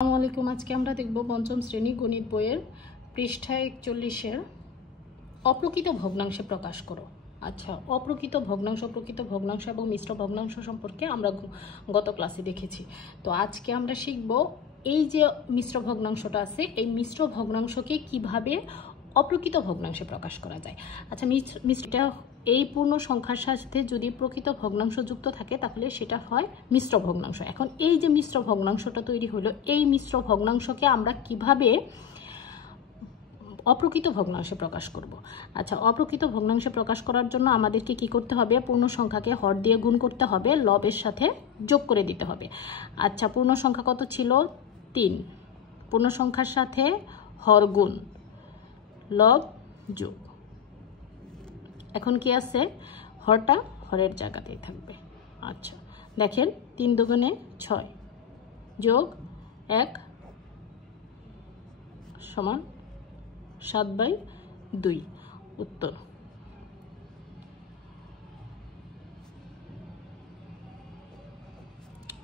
আসসালামু আলাইকুম। আজকে আমরা দেখব পঞ্চম শ্রেণী গণিত বইয়ের পৃষ্ঠা 41-এর অপ্রকৃত ভগ্নাংশে প্রকাশ করো। আচ্ছা, অপ্রকৃত ভগ্নাংশ এবং মিশ্র ভগ্নাংশ সম্পর্কে আমরা গত ক্লাসে দেখেছি। তো আজকে আমরা শিখব এই যে মিশ্র ভগ্নাংশটা আছে, এই মিশ্র ভগ্নাংশকে কিভাবে অপ্রকৃত ভগ্নাংশে প্রকাশ করা যায়। আচ্ছা, মিশ্রটা এই পূর্ণ সংখ্যার সাথে যদি প্রকৃত ভগ্নাংশ যুক্ত থাকে তাহলে সেটা হয় মিশ্র ভগ্নাংশ। এখন এই যে মিশ্র ভগ্নাংশটা তৈরি হলো, এই মিশ্র ভগ্নাংশকে আমরা কিভাবে অপ্রকৃত ভগ্নাংশে প্রকাশ করব। আচ্ছা, অপ্রকৃত ভগ্নাংশে প্রকাশ করার জন্য আমাদেরকে কি করতে হবে? পূর্ণ সংখ্যাকে হর দিয়ে গুণ করতে হবে, লবের সাথে যোগ করে দিতে হবে। আচ্ছা, পূর্ণ সংখ্যা কত ছিল? 3। পূর্ণ সংখ্যার সাথে হর গুণ, লব যোগ। এখন কি আছে? হরটা হরের জায়গাতেই থাকবে। আচ্ছা, দেখেন 3 দুগুণে 6 যোগ 1 সমান 7/2 উত্তর।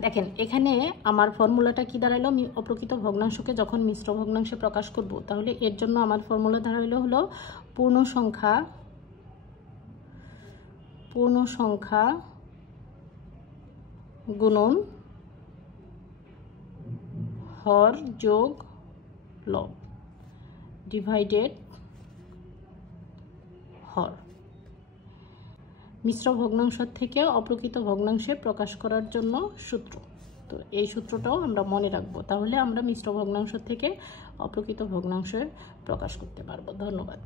দেখেন এখানে আমার ফর্মুলাটা কি দাঁড়ালো? অপ্রকৃত ভগ্নাংশকে যখন মিশ্র ভগ্নাংশে প্রকাশ করব তাহলে এর জন্য আমার ফর্মুলা দাঁড়ালো হলো পূর্ণ সংখ্যা গুণন হর যোগ লব ডিভাইডেড হর। মিশ্র ভগ্নাংশ থেকে অপ্রকৃত ভগ্নাংশে প্রকাশ করার জন্য সূত্র। তো এই সূত্রটাও আমরা মনে রাখবো, তাহলে আমরা মিশ্র ভগ্নাংশ থেকে অপ্রকৃত ভগ্নাংশে প্রকাশ করতে পারবো। ধন্যবাদ।